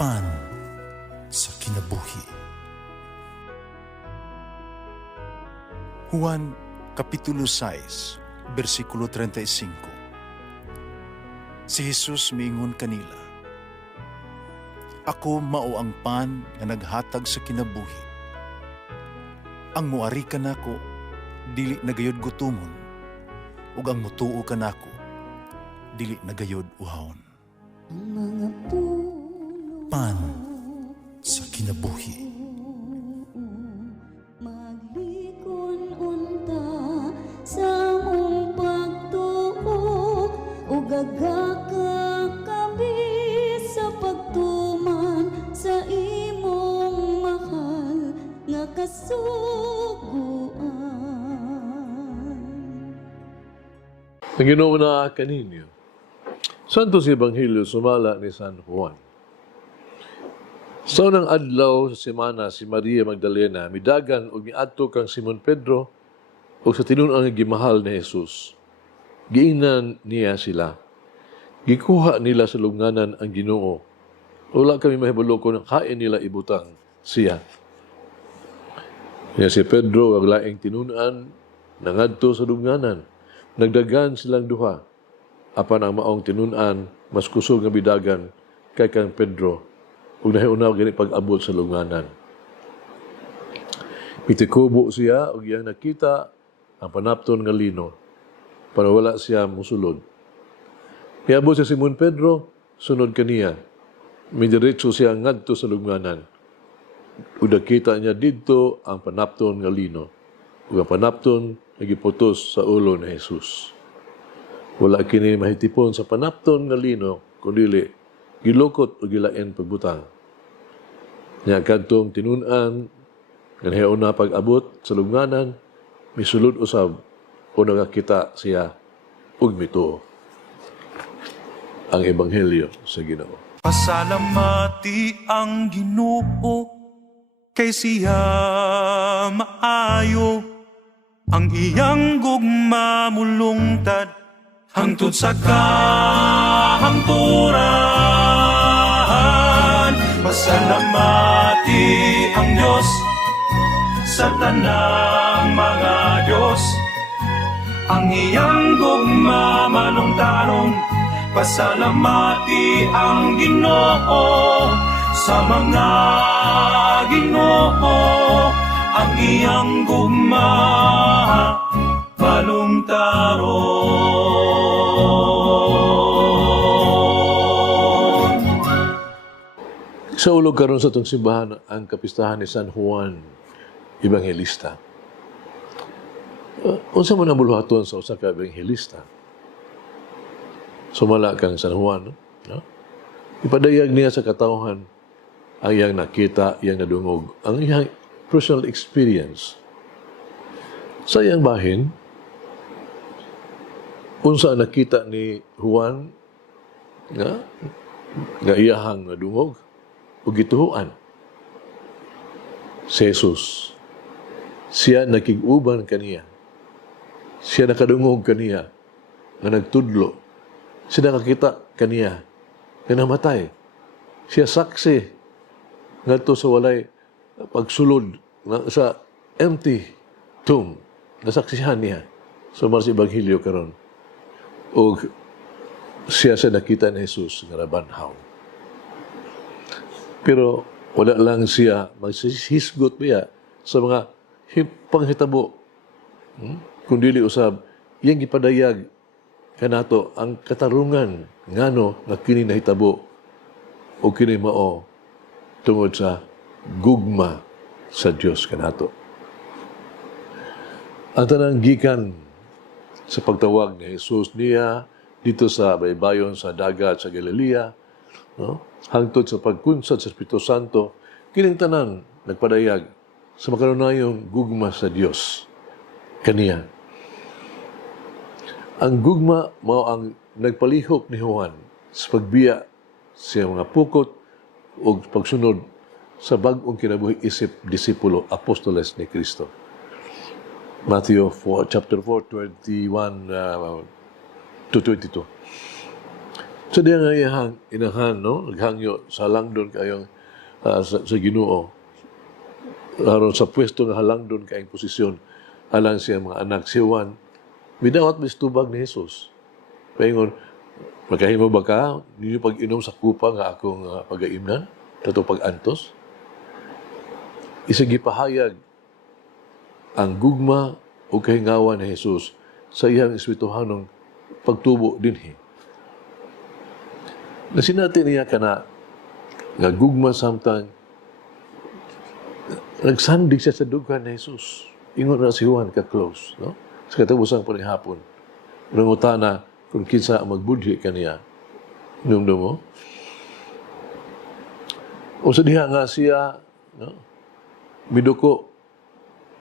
Pan sa kinabuhi. Juan Kapitulo 6, versikulo 35. Si Jesus miingon kanila, "Ako mao ang pan nga naghatag sa kinabuhi. Ang muari kanako dili nagayod gutomon, ug ang mutuo kanako dili nagayod uhawon." Pan sa kinabuhi. Maglikon unta sa mong pagtuo ug gagaka kami sa pagtuman sa imong mahal nga kasuguan. Ang Ginoo na kaninyo. Santo si Ebanghelyo sumala ni San Juan. Sa unang adlaw sa semana si Maria Magdalena midagan ug miadto kang Simon Pedro ug sa tinun-an nga gimahal ni Jesus. Giingnan niya sila. Gikuha nila sa lubnganan ang Ginoo. Wala kami mahibalo kung kain nila ibutang siya. Niya si Pedro ug laing tinun-an nangadto sa lubnganan. Nagdagan silang duha. Apan ang maong tinun-an mas kusog nga bidagan kay kang Pedro ug nahiunaw gani pag-abot sa lubnganan. Pitikubo siya ug iyang nakita ang panapton nga lino para wala siya musulod. Niabot si Simon Pedro, sunod kaniya. Midiretso siya ngadto sa lubnganan. Ug nakita niya didto ang panapton nga lino. Ug ang panapton nagiputos sa ulo ni Jesus. Wala kini mahitipon sa panapton nga lino, kundi gilukot o gilain pagbutang. Nya kadtong tinun-an, ganhayon na pag-abot sa lubnganan, misulod usab o nakakita siya ug mituo. Ang Ebanghelyo sa Ginoo. Pasalamati ang Ginoo kay siya maayo, ang iyang gugma mulungtad hangtod sa kahangturan. Pasalamati ang Diyos sa tanang mga Diyos, ang iyang gugma malungtaron. Pasalamati ang Ginoo sa mga Ginoo, ang iyang gugma malungtaron. Sa ulog karon sa itong simbahan ang kapistahan ni San Juan Evangelista. Unsa man ang buluhaton sa usa ka Evangelista? Sumala kang San Juan, no? Ipadayag niya sa katawhan ang iyang nakita, iyang nadungog, ang iyang personal experience. Sa iyang bahin, unsa ang nakita ni Juan nga iyahang nadungog o gituhuan? Si Jesus. Siya nakig-uban kaniya. Siya nakadungog kaniya nga nagtudlo. Siya nakakita kaniya nga namatay. Siya saksi ngadto sa walay pagsulod sa empty tomb. Nasaksihan niya sa mga Ebanghelyo karon. O siya sa nakita ni Jesus nga nabanhaw. Pero wala lang siya maghisgot biya sa mga panghitabo. Kundi usab iyang gipadayag kanato ang katarungan ngano nga kini nahitabo o kini mao tungod sa gugma sa Dios kanato. Ang tanang gikan sa pagtawag ni Jesus niya dito sa baybayon sa dagat sa Galilea, no? Hangtod sa pagkunsad sa Espiritu Santo, kining tanan nagpadayag sa makanunayong gugma sa Dios kaniya. Ang gugma mao ang nagpalihok ni Juan sa pagbiya sa mga pukot o pagsunod sa bag-ong kinabuhi isip disipulo, apostoles ni Kristo. Matthew 4, chapter 4, 21 to 22. So diya nga iyahang inahan, no? Naghangyo sa halangdon kayong sa Ginoo. Aron sa pwesto nga halangdon kayong posisyon alang siya mga anak si Juan. Midawat mistubag ni Jesus. Paingon, magkahimo ba ka? Ninyo pag-inom sa kupa nga akong pag-aimnan? Tato pag-antos? Isang gipahayag ang gugma o kahingawan ni Jesus sa iyang espirituhanong pagtubo dinhi. Nasinati niya ka na nga gugma samtang nagsandig siya sa dugan ni Jesus. Ingon na si Juan ka-close. No? Sa katapusan po ni hapon. Nangutana kung kinsa ang magbudhi kaniya. Numdo mo? O sa diha nga siya, no? Miduko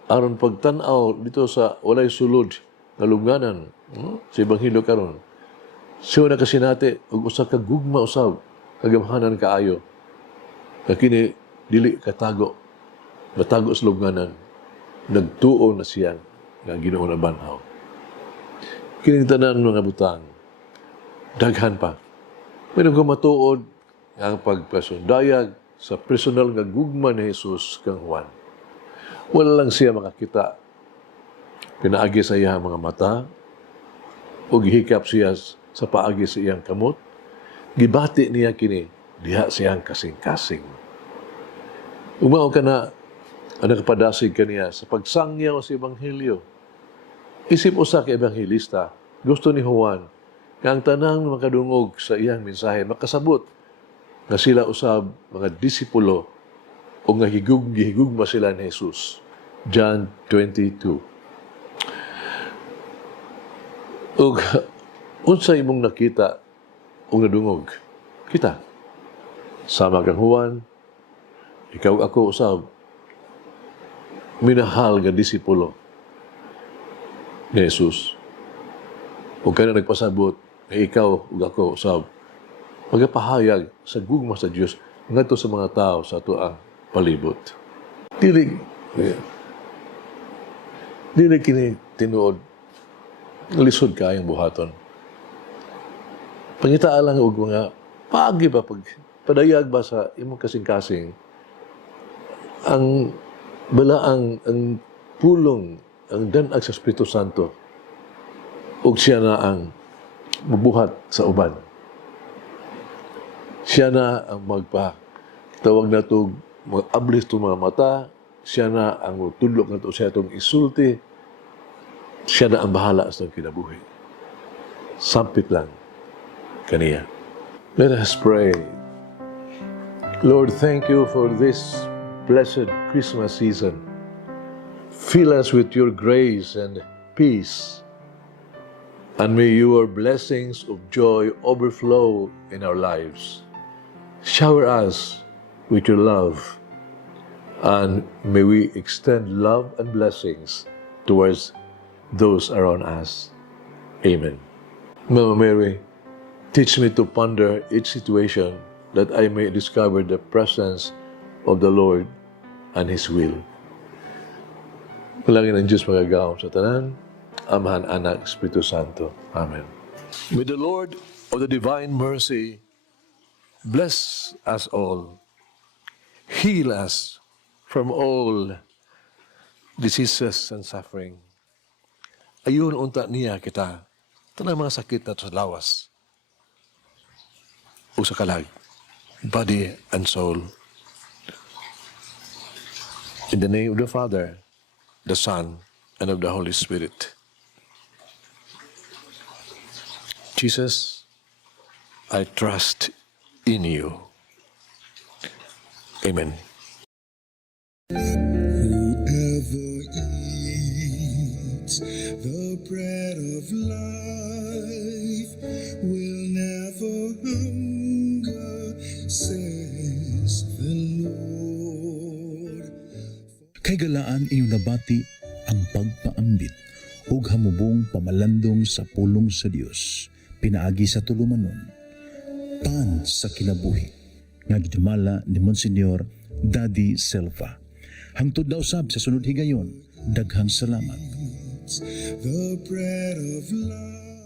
aron pagtan-aw dito sa walay sulod nga lubnganan, no? Sa Ebanghelyo karon. Siya na kasinati og usa ka gugma usab kagamhanan kaayo. Kini dili katago. Matago sa lubnganan. Nagtuo na siya nga Ginoo na banhaw. Kining tanan mga butang daghan pa. Mayroon ko matuod ang pagpasundayag sa personal nga gugma ni Jesus kang Juan. Wala lang siya makakita. Pinaagi sa iyang mga mata o gihikap siya sa paagi sa iyang kamot. Gibati niya kini diha siyang kasing-kasing. Umao ka na ang nakapadasig kaniya sa pagsangyaw sa Ebanghelyo. Isip usa ka ebanghelista, gusto ni Juan nga ang tanang makadungog sa iyang mensahe makasabot nga sila usab mga disipulo o nga gihigugma sila ni Jesus. John 22. O unsa imong nakita o nadungog? Kita. Sama kang Juan, ikaw ako usab minahal nga disipulo ni Jesus. O kaya nagpasabot na ikaw ug ako usab magpahayag sa gugma sa Dios ngadto sa mga tao sa atoang palibot. Dili kini tinuod lisod kaayong buhaton. Pangitaan lang og mga paagi ba pag padayag ba sa imong kasing-kasing ang balaang ang pulong ang danag sa Espiritu Santo ug siya na ang mabuhat sa uban. Siya na ang tawag na ito, mag-ablis itong mga mata, siya na ang magtudlok na ito, siya itong isulti, siya na ang bahala sa kinabuhi. Sampit lang kaniya. Let us pray. Lord, thank you for this blessed Christmas season. Fill us with your grace and peace, and may your blessings of joy overflow in our lives. Shower us with your love, and may we extend love and blessings towards those around us. Amen. Mama Mary, teach me to ponder each situation that I may discover the presence of the Lord and His will. Malangin ang Diyos magagawa sa tanan, Amahan, Anak, Espiritu Santo. Amen. May the Lord of the divine mercy bless us all, heal us from all diseases and suffering. Ayun unta niya kita, tanang mga sakit na sa lawas o sa kalag, body and soul. In the name of the Father, the Son, and of the Holy Spirit. Jesus, I trust in you. Amen. Whoever eats the bread of life will never hunger, says the Lord. Kay galaan inyong nabati ang pagpaambit ug hamubong pamalandong sa pulong sa Dios pinaagi sa tulumanon. Pan sa kinabuhi nga gidumala ni Monsignor Daddy Selva. Hangtod na usab sa sunod higayon, daghang salamat. The bread of life.